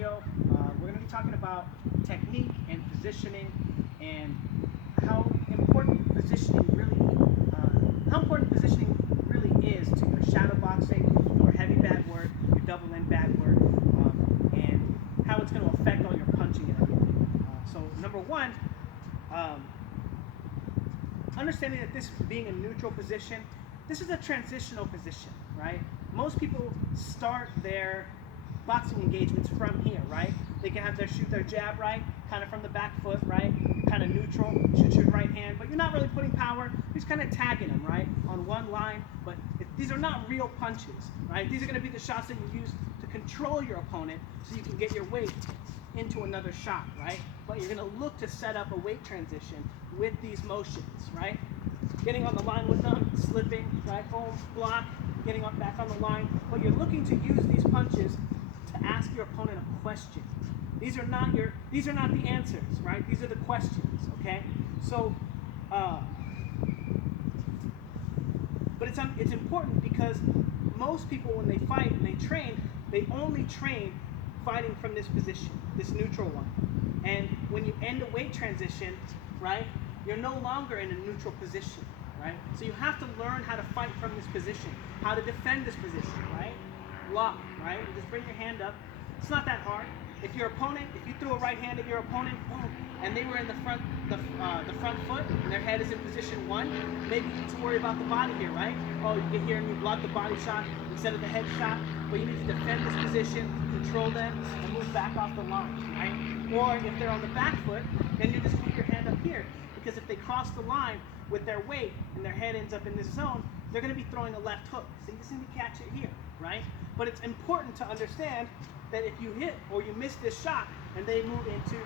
video, we're going to be talking about technique and positioning and how important positioning really is to your shadow boxing, your heavy bag work, your double end bag work, and how it's going to affect all your punching and everything. So number one, understanding that this being a neutral position, this is a transitional position, right? Most people start their boxing engagements from here, right? They can shoot their jab right, kind of from the back foot, right? Kind of neutral, shoot your right hand, but you're not really putting power. You're just kind of tagging them, right? On one line, but these are not real punches, right? These are going to be the shots that you use to control your opponent so you can get your weight into another shot, right? But you're going to look to set up a weight transition with these motions, right? Getting on the line with them, slipping, right? Boom, block, getting back on the line. But you're looking to use these punches to ask your opponent a question. These are not the answers, right? These are the questions, okay? So, but it's important because most people, when they fight and they train, they only train fighting from this position, this neutral one. And when you end a weight transition, right, you're no longer in a neutral position, right? So you have to learn how to fight from this position, how to defend this position, right? Lock, right? You just bring your hand up. It's not that hard. If your opponent, if you threw a right hand at your opponent, boom, and they were in the front foot, and their head is in position one, maybe you need to worry about the body here, right? Oh, you get here and you block the body shot instead of the head shot, but you need to defend this position, control them, and move back off the line, right? Or if they're on the back foot, then you just keep your hand up here, because if they cross the line with their weight and their head ends up in this zone, they're going to be throwing a left hook. So you just need to catch it here, right? But it's important to understand that if you hit or you miss this shot and they move into,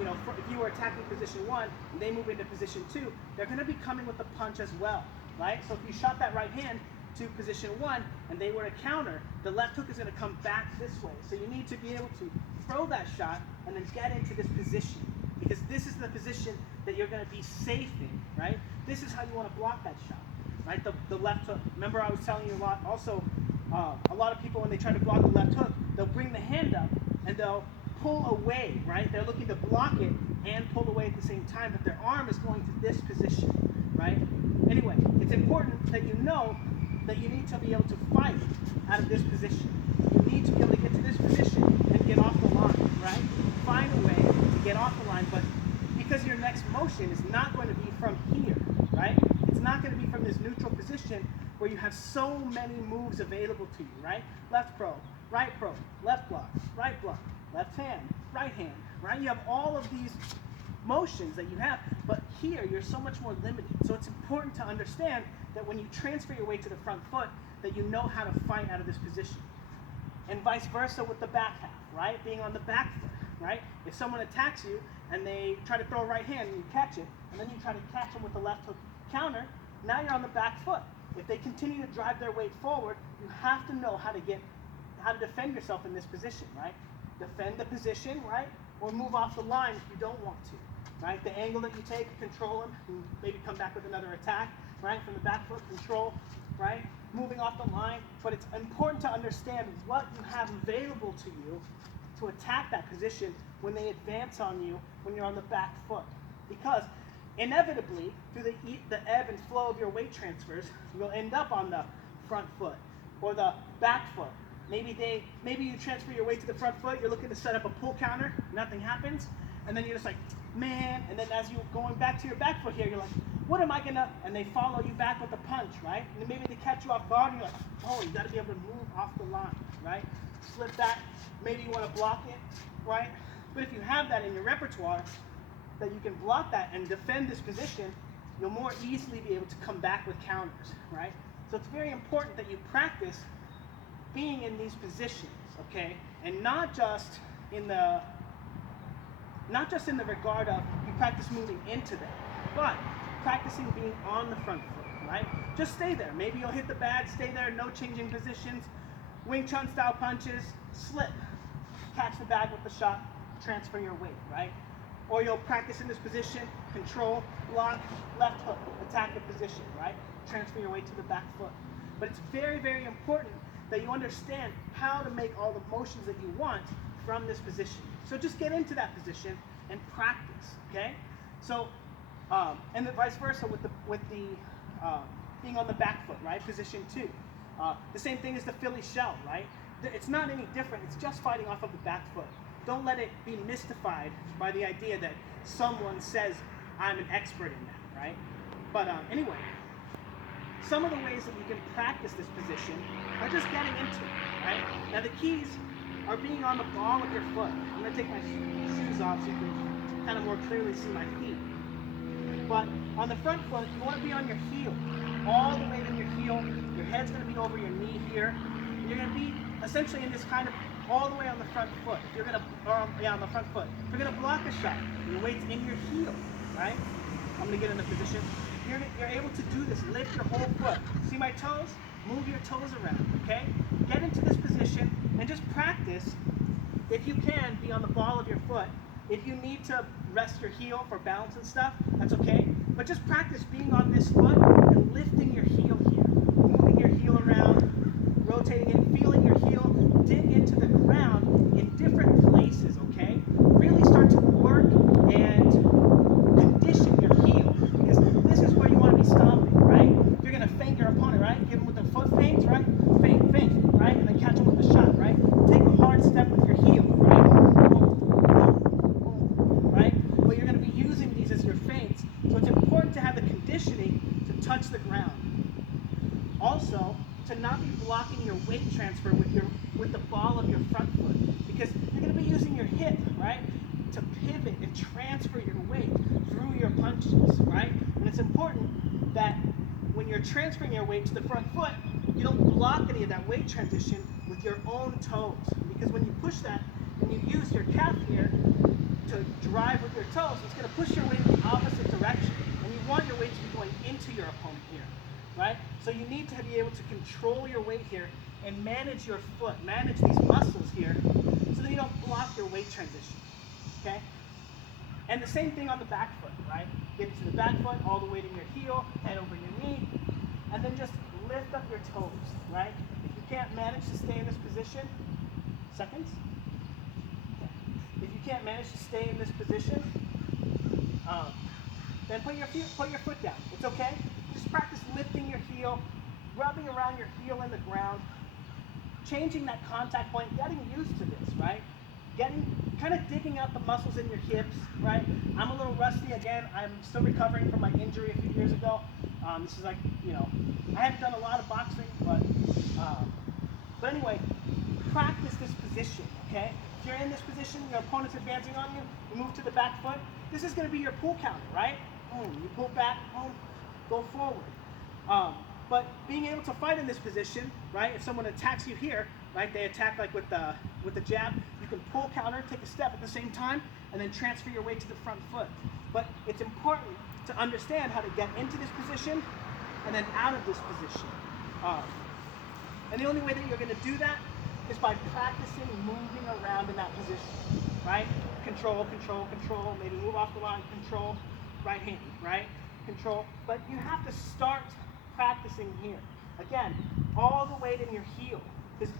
if you were attacking position one and they move into position two, they're going to be coming with a punch as well, right? So if you shot that right hand to position one and they were to counter, the left hook is going to come back this way. So you need to be able to throw that shot and then get into this position, because this is the position that you're going to be safe in, right? This is how you want to block that shot, right? The left hook. Remember I was telling you a lot of people, when they try to block the left hook, they'll bring the hand up and they'll pull away, right? They're looking to block it and pull away at the same time, but their arm is going to this position, right? Anyway, it's important that you know that you need to be able to fight out of this position. You need to be able to get to this position and get off the line, right? Find a way to get off the line, but because your next motion is not going to be from here, right? It's not going to be from this neutral position where you have so many moves available to you, right? Left pro, left block, left hand, right? You have all of these motions that you have, but here you're so much more limited. So it's important to understand that when you transfer your weight to the front foot, that you know how to fight out of this position. And vice versa with the back half, right? Being on the back foot, right? If someone attacks you and they try to throw a right hand and you catch it, and then you try to catch them with the left hook counter, now you're on the back foot. If they continue to drive their weight forward, you have to know how to defend yourself in this position, right? Defend the position, right? Or move off the line if you don't want to, right? The angle that you take, control them, and maybe come back with another attack, right? From the back foot, control, right? Moving off the line. But it's important to understand what you have available to you to attack that position when they advance on you when you're on the back foot. Because inevitably, through the ebb and flow of your weight transfers, you'll end up on the front foot or the back foot. Maybe you transfer your weight to the front foot, you're looking to set up a pull counter, nothing happens, and then you're just like, man, and then as you're going back to your back foot here, you're like, what am I gonna, and they follow you back with a punch, right? And then maybe they catch you off guard, and you're like, oh, you gotta be able to move off the line, right? Slip that, maybe you wanna block it, right? But if you have that in your repertoire, that you can block that and defend this position, you'll more easily be able to come back with counters, right? So it's very important that you practice being in these positions, okay? And not just in the regard of you practice moving into them, but practicing being on the front foot, right? Just stay there. Maybe you'll hit the bag, stay there, no changing positions, Wing Chun style punches, slip, catch the bag with the shot, transfer your weight, right? Or you'll practice in this position, control, block, left hook, attack the position, right? Transfer your weight to the back foot. But it's very, very important that you understand how to make all the motions that you want from this position. So just get into that position and practice, okay? So, and the vice versa with the being on the back foot, right? Position 2. The same thing as the Philly shell, right? It's not any different. It's just fighting off of the back foot. Don't let it be mystified by the idea that someone says, I'm an expert in that, right? But anyway, some of the ways that you can practice this position are just getting into it, right? Now the keys are being on the ball of your foot. I'm going to take my shoes off so you can kind of more clearly see my feet. But on the front foot, you want to be on your heel, all the way to your heel. Your head's going to be over your knee here. And you're going to be essentially in this kind of all the way on the front foot. If you're going to, on the front foot. If you're going to block a shot, your weight's in your heel, right? I'm going to get in the position. You're able to do this. Lift your whole foot. See my toes? Move your toes around, okay? Get into this position and just practice. If you can, be on the ball of your foot. If you need to rest your heel for balance and stuff, that's okay. But just practice being on this foot and lifting your heel here. Moving your heel around, rotating it, feeling your heel dig into the ground in different places, okay? Really start to work and condition your heel, because this is where you want to be stomping, right? If you're going to feint your opponent, right? Give him with the foot feints, right? Feint, right? And then catch him with a shot, right? Take a hard step with your heel, right? Right? But you're going to be using these as your feints, so it's important to have the conditioning to touch the ground. Also, to not be blocking your weight transfer with the ball of your front foot, because you're going to be using your hip, right, to pivot and transfer your weight through your punches, right? And it's important that when you're transferring your weight to the front foot, you don't block any of that weight transition with your own toes, because when you push that and you use your calf here to drive with your toes, it's going to push your weight in the opposite direction, and you want your weight to be going into your opponent here, right? So you need to be able to control your weight here and manage your foot, manage these muscles here, so that you don't block your weight transition, okay? And the same thing on the back foot, right? Get into the back foot, all the way to your heel, head over your knee, and then just lift up your toes, right? If you can't manage to stay in this position, seconds? Okay. If you can't manage to stay in this position, then put your foot down. It's okay. Just practice lifting your heel, rubbing around your heel in the ground, changing that contact point, getting used to this, right? Kind of digging out the muscles in your hips, right? I'm a little rusty again. I'm still recovering from my injury a few years ago. This is like, I haven't done a lot of boxing, but anyway, practice this position, okay? If you're in this position, your opponent's advancing on you, you move to the back foot. This is going to be your pull counter, right? Boom, you pull back, boom, go forward. But being able to fight in this position, right? If someone attacks you here, right? They attack like with the jab. You can pull counter, take a step at the same time, and then transfer your weight to the front foot. But it's important to understand how to get into this position and then out of this position. And the only way that you're going to do that is by practicing moving around in that position, right? Control, control, control. Maybe move off the line, control, right hand, right? Control. But you have to start practicing here. Again, all the weight in your heel. Because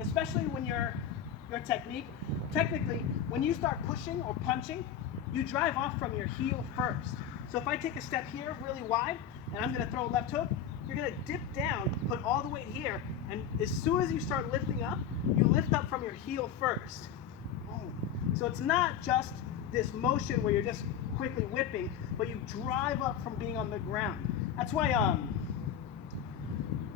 especially when your technically, when you start pushing or punching, you drive off from your heel first. So if I take a step here really wide, and I'm going to throw a left hook, you're going to dip down, put all the weight here, and as soon as you start lifting up, you lift up from your heel first. So it's not just this motion where you're just quickly whipping, but you drive up from being on the ground. That's why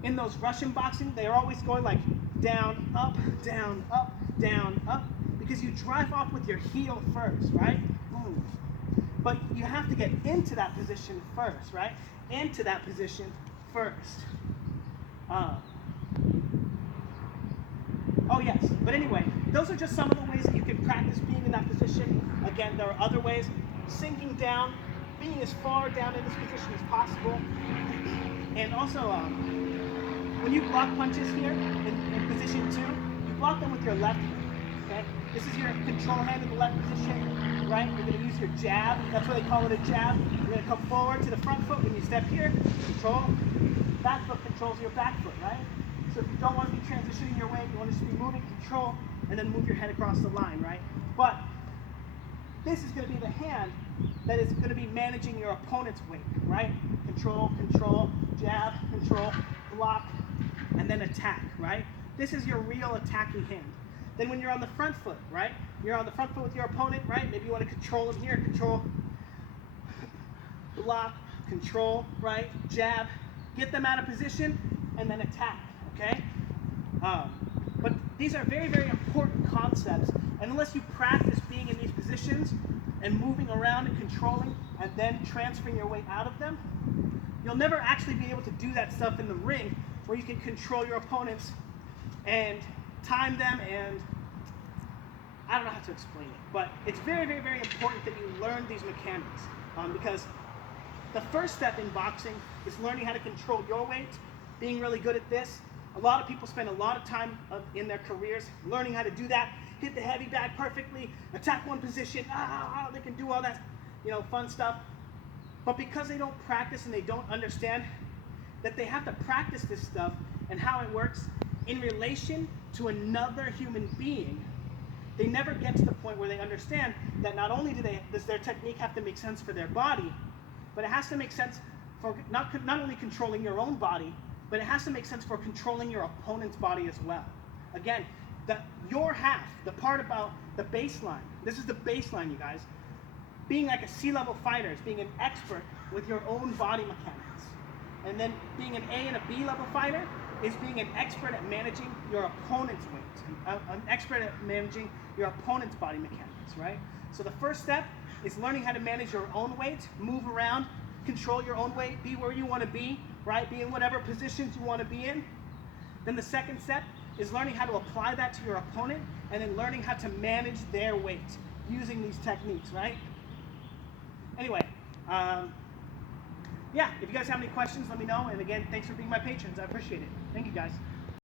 in those Russian boxing, they're always going like down, up, down, up, down, up, because you drive off with your heel first, right? Boom. But you have to get into that position first, right? Into that position first. Oh yes, but anyway, those are just some of the ways that you can practice being in that position. Again, there are other ways. Sinking down, being as far down in this position as possible. And also, when you block punches here in position 2, you block them with your left hand, okay? This is your control hand in the left position, right? You're going to use your jab. That's why they call it a jab. You're going to come forward to the front foot when you step here. Control. Back foot controls your back foot, right? So if you don't want to be transitioning your weight, you want to just be moving, control, and then move your head across the line, right? But this is going to be the hand that is going to be managing your opponent's weight, right? Control, control, jab, control, block, and then attack, right? This is your real attacking hand. Then when you're on the front foot, right? You're on the front foot with your opponent, right? Maybe you want to control him here, control, block, control, right? Jab, get them out of position, and then attack, okay? But these are very, very important concepts, and unless you practice being in these positions and moving around and controlling and then transferring your weight out of them, you'll never actually be able to do that stuff in the ring where you can control your opponents and time them, and I don't know how to explain it, but it's very, very, very important that you learn these mechanics, because the first step in boxing is learning how to control your weight, being really good at this. A lot of people spend a lot of time in their careers learning how to do that, hit the heavy bag perfectly, attack one position, they can do all that, fun stuff. But because they don't practice and they don't understand that they have to practice this stuff and how it works in relation to another human being, they never get to the point where they understand that not only does their technique have to make sense for their body, but it has to make sense for not only controlling your own body, but it has to make sense for controlling your opponent's body as well. Again, your half, the part about the baseline, this is the baseline, you guys. Being like a C-level fighter is being an expert with your own body mechanics. And then being an A and a B-level fighter is being an expert at managing your opponent's weight, an expert at managing your opponent's body mechanics, right? So the first step is learning how to manage your own weight, move around, control your own weight, be where you want to be, right? Be in whatever positions you want to be in. Then the second step is learning how to apply that to your opponent, and then learning how to manage their weight using these techniques, right? Anyway, yeah, if you guys have any questions, let me know. And again, thanks for being my patrons. I appreciate it. Thank you, guys.